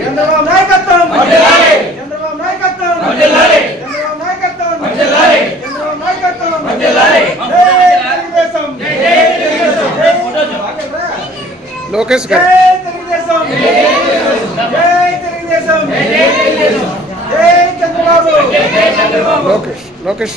చంద్రబాబు నాయకత్వం! చంద్రబాబు లోకేష్ గారు. లోకేష్ లోకేష్.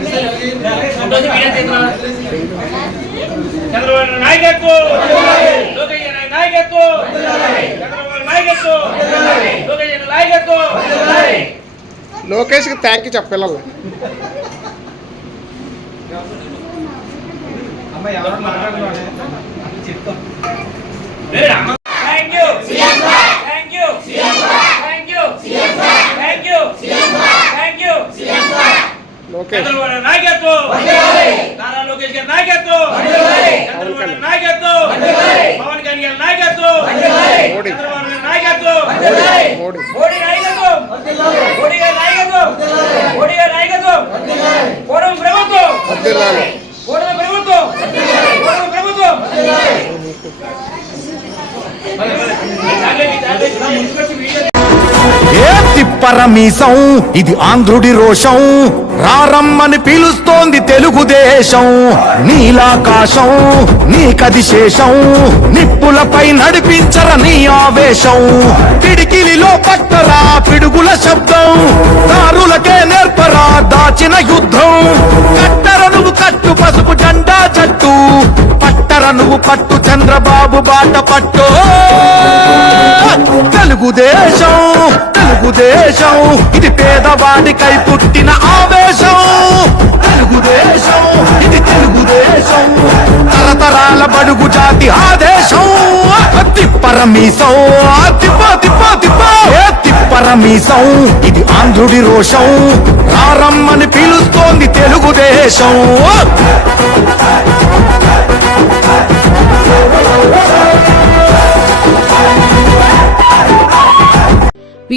చంద్రబాబు నాయకత్వం. లోకేష్ నాయకత్వం. చంద్రబాబు నాయకత్వం. లోకేష్కి థ్యాంక్ యూ చెప్పాలి thank you thank you thank you thank you thank you Lokesh. నాయకత్వం నారా లోకేష్ గారి నాయకత్వం చంద్రబాబు గారి నాయకత్వం పవన్ కళ్యాణ్ గారి నాయకత్వం మోడీ చంద్రబాబు గారి నాయకత్వం మోడీ మోడీ నాయకత్వం మోడీ గారి నాయకత్వం మోడీ గారి నాయకత్వం పూర్వం ప్రభుత్వం పూర్వం ప్రభుత్వం పూర్వం ప్రభుత్వం ఏ తిప్పర మీసం ఇది ఆంధ్రుడి రోషం రారమ్మని పిలుస్తోంది తెలుగుదేశం నీలాకాశం నీకది శేషం నిప్పులపై నడిపించర నీ ఆవేశం. పిడికిలిలో పట్టరా పిడుగుల శబ్దం దారులకే నేర్పరా దాచిన యుద్ధం. కట్టర నువ్వు కట్టు పసుపు జెండా జట్టు. పట్టర నువ్వు పట్టు చంద్రబాబు బాట పట్టు. తెలుగుదేశం తెలుగుదేశం. ఇది పేదవాడికై పుట్టిన ఆవేశం. తెలుగుదేశం. ఇది తెలుగుదేశం. తరతరాల బడుగు జాతి ఆదేశం. తిప్పరమీసం తిప్ప తిప్ప తిప్ప ఏ తిప్పరమీసం ఇది ఆంధ్రుడి రోషం. రారమ్మని పిలుస్తోంది తెలుగుదేశం.